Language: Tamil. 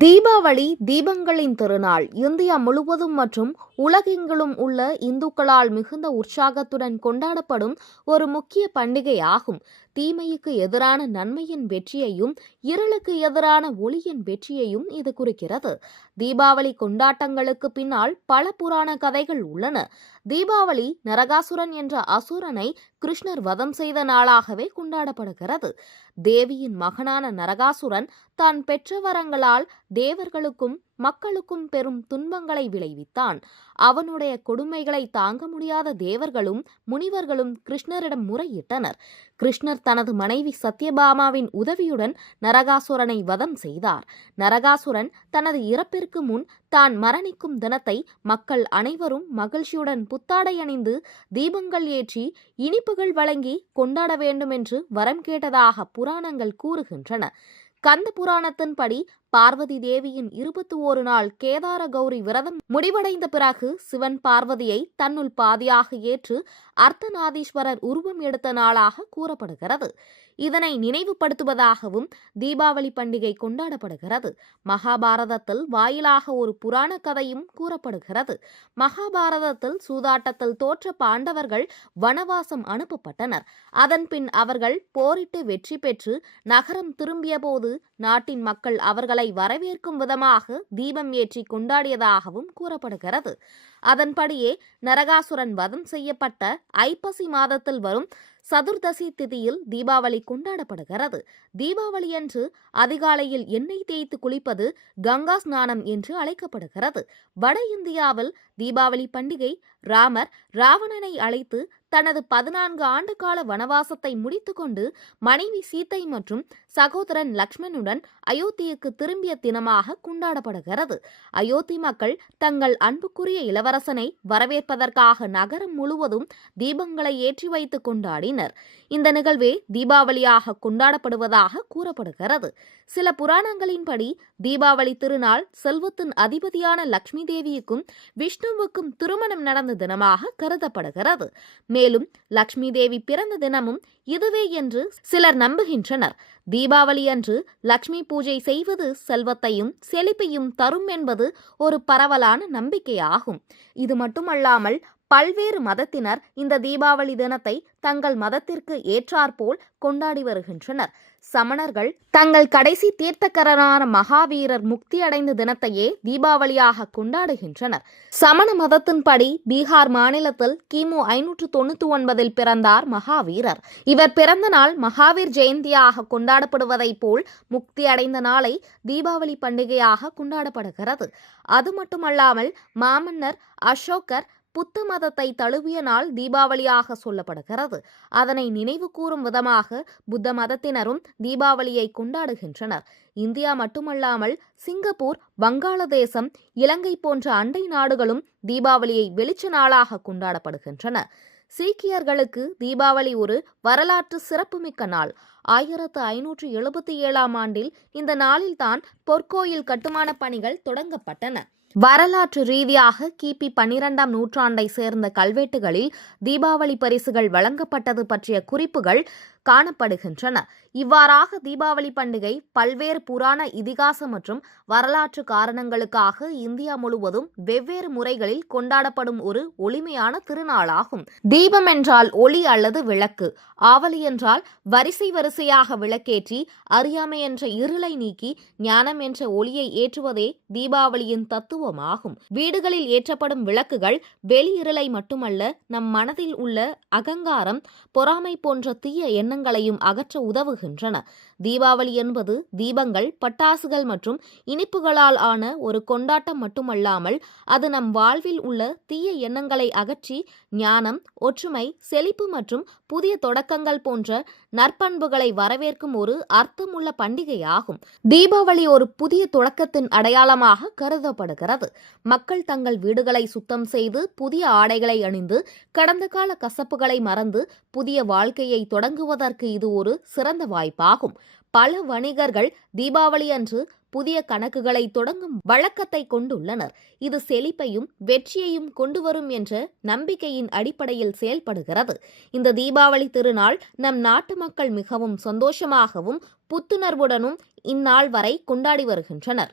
தீபாவளி தீபங்களின் திருநாள் இந்தியா முழுவதும் மற்றும் உலகெங்கிலும் உள்ள இந்துக்களால் மிகுந்த உற்சாகத்துடன் கொண்டாடப்படும் ஒரு முக்கிய பண்டிகை ஆகும். தீமைக்கு எதிரான நன்மையின் வெற்றியையும் இருளுக்கு எதிரான ஒளியின் வெற்றியையும் இது குறிக்கிறது. தீபாவளி கொண்டாட்டங்களுக்கு பின்னால் பல புராண கதைகள் உள்ளன. தீபாவளி நரகாசுரன் என்ற அசுரனை கிருஷ்ணர் வதம் செய்த நாளாகவே கொண்டாடப்படுகிறது. தேவியின் மகனான நரகாசுரன் தான் பெற்ற வரங்களால் தேவர்களுக்கும் மக்களுக்கும் பெரும் துன்பங்களை விளைவித்தான். அவனுடைய கொடுமைகளை தாங்க முடியாத தேவர்களும் முனிவர்களும் கிருஷ்ணரிடம் முறையிட்டனர். கிருஷ்ணர் தனது மனைவி சத்யபாமாவின் உதவியுடன் நரகாசுரனை வதம் செய்தார். நரகாசுரன் தனது இறப்பிற்கு முன் தான் மரணிக்கும் தினத்தை மக்கள் அனைவரும் மகிழ்ச்சியுடன் புத்தாடை அணிந்து தீபங்கள் ஏற்றி இனிப்புகள் வழங்கி கொண்டாட வேண்டும் என்று வரம் கேட்டதாக புராணங்கள் கூறுகின்றன. கந்த புராணத்தின்படி பார்வதி தேவியின் 21 நாள் கேதார கௌரி விரதம் முடிவடைந்த பிறகு சிவன் பார்வதியை தன்னுள் பாதியாக ஏற்று அர்த்தநாதீஸ்வரர் உருவம் எடுத்த நாளாக கூறப்படுகிறது. இதனை நினைவுபடுத்துவதாகவும் தீபாவளி பண்டிகை கொண்டாடப்படுகிறது. மகாபாரதத்தில் வாயிலாக ஒரு புராண கதையும் கூறப்படுகிறது. மகாபாரதத்தில் சூதாட்டத்தில் தோற்ற பாண்டவர்கள் வனவாசம் அனுப்பப்பட்டனர். அதன்பின் அவர்கள் போரிட்டு வெற்றி பெற்று நகரம் திரும்பிய போது நாட்டின் மக்கள் அவர்களை வரவேற்கும் விதமாக தீபம் ஏற்றி கொண்டாடியதாகவும் கூறப்படுகிறது. அதன்படியே நரகாசுரன் வதம் செய்யப்பட்ட ஐப்பசி மாதத்தில் வரும் சதுர்தசி திதியில் தீபாவளி கொண்டாடப்படுகிறது. தீபாவளியன்று அதிகாலையில் எண்ணெய் தேய்த்து குளிப்பது கங்கா ஸ்நானம் என்று அழைக்கப்படுகிறது. வட இந்தியாவில் தீபாவளி பண்டிகை ராமர் ராவணனை அழைத்து தனது 14 ஆண்டு கால வனவாசத்தை முடித்துக்கொண்டு மனைவி சீத்தை மற்றும் சகோதரன் லக்ஷ்மணுடன் அயோத்திக்கு திரும்பிய தினமாக கொண்டாடப்படுகிறது. அயோத்தி மக்கள் தங்கள் அன்புக்குரிய இளவரசனை வரவேற்பதற்காக நகரம் முழுவதும் தீபங்களை ஏற்றி வைத்து கொண்டாடினர். இந்த நிகழ்வே தீபாவளியாக கொண்டாடப்படுவதாக கூறப்படுகிறது. சில புராணங்களின்படி தீபாவளி திருநாள் செல்வத்தின் அதிபதியான லக்ஷ்மி தேவிக்கும் விஷ்ணுவுக்கும் திருமணம் நடந்த தினமாக கருதப்படுகிறது. மேலும் லக்ஷ்மி தேவி பிறந்த தினமும் இதுவே என்று சிலர் நம்புகின்றனர். தீபாவளி அன்று லக்ஷ்மி பூஜை செய்வது செல்வத்தையும் செழிப்பையும் தரும் என்பது ஒரு பரவலான நம்பிக்கையாகும். இது மட்டுமல்லாமல் பல்வேறு மதத்தினர் இந்த தீபாவளி தினத்தை தங்கள் மதத்திற்கு ஏற்றாற்போல் கொண்டாடி வருகின்றனர். சமணர்கள் தங்கள் கடைசி தீர்த்தக்கரரான மகாவீரர் முக்தி அடைந்த தினத்தையே தீபாவளியாக கொண்டாடுகின்றனர். சமண மதத்தின்படி பீகார் மாநிலத்தில் கிமு 599 பிறந்தார் மகாவீரர். இவர் பிறந்த நாள் மகாவீர் ஜெயந்தியாக கொண்டாடப்படுவதைப் போல் முக்தி அடைந்த நாளை தீபாவளி பண்டிகையாக கொண்டாடப்படுகிறது. அது மட்டுமல்லாமல் மாமன்னர் அசோகர் புத்த மதத்தை தழுவிய நாள் தீபாவளியாக சொல்லப்படுகிறது. அதனை நினைவு கூறும் விதமாக புத்த மதத்தினரும் தீபாவளியை கொண்டாடுகின்றனர். இந்தியா மட்டுமல்லாமல் சிங்கப்பூர், வங்காளதேசம், இலங்கை போன்ற அண்டை நாடுகளும் தீபாவளியை வெளிச்ச நாளாக கொண்டாடப்படுகின்றன. சீக்கியர்களுக்கு தீபாவளி ஒரு வரலாற்று சிறப்புமிக்க நாள். 1577 ஆண்டில் இந்த நாளில்தான் பொற்கோயில் கட்டுமான பணிகள் தொடங்கப்பட்டன. வரலாற்று ரீதியாக கிபி 12ஆம் நூற்றாண்டை சேர்ந்த கல்வெட்டுகளில் தீபாவளி பரிசுகள் வழங்கப்பட்டது பற்றிய குறிப்புகள் காணப்படுகின்றன. இவ்வாறாக தீபாவளி பண்டிகை பல்வேறு புராண இதிகாச மற்றும் வரலாற்று காரணங்களுக்காக இந்தியா முழுவதும் வெவ்வேறு முறைகளில் கொண்டாடப்படும் ஒரு ஒளிமையான திருநாளாகும். தீபம் என்றால் ஒளி அல்லது விளக்கு, ஆவலி என்றால் வரிசை வரிசையாக விளக்கேற்றி அறியாமை என்ற இருளை நீக்கி ஞானம் என்ற ஒளியை ஏற்றுவதே தீபாவளியின் தத்துவமாகும். வீடுகளில் ஏற்றப்படும் விளக்குகள் வெளி இருளை மட்டுமல்ல, நம் மனதில் உள்ள அகங்காரம், பொறாமை போன்ற தீய எண்ணங்களையும் அகற்ற உதவுகின்றன. தீபாவளி என்பது தீபங்கள், பட்டாசுகள் மற்றும் இனிப்புகளால் ஆன ஒரு கொண்டாட்டம் மட்டுமல்லாமல் அது நம் வாழ்வில் உள்ள தீய எண்ணங்களை அகற்றி ஞானம், ஒற்றுமை, செழிப்பு மற்றும் புதிய தொடக்கங்கள் போன்ற நற்பண்புகளை வரவேற்கும் ஒரு அர்த்தமுள்ள பண்டிகையாகும். தீபாவளி ஒரு புதிய தொடக்கத்தின் அடையாளமாக கருதப்படுகிறது. மக்கள் தங்கள் வீடுகளை சுத்தம் செய்து புதிய ஆடைகளை அணிந்து கடந்த கால கசப்புகளை மறந்து புதிய வாழ்க்கையை தொடங்குவதற்கு இது ஒரு சிறந்த வாய்ப்பாகும். பல வணிகர்கள் தீபாவளி அன்று புதிய கணக்குகளை தொடங்கும் வழக்கத்தை கொண்டுள்ளனர். இது செழிப்பையும் வெற்றியையும் கொண்டுவரும் என்ற நம்பிக்கையின் அடிப்படையில் செயல்படுகிறது. இந்த தீபாவளி திருநாள் நம் நாட்டு மக்கள் மிகவும் சந்தோஷமாகவும் புத்துணர்வுடனும் இந்நாள் வரை கொண்டாடி வருகின்றனர்.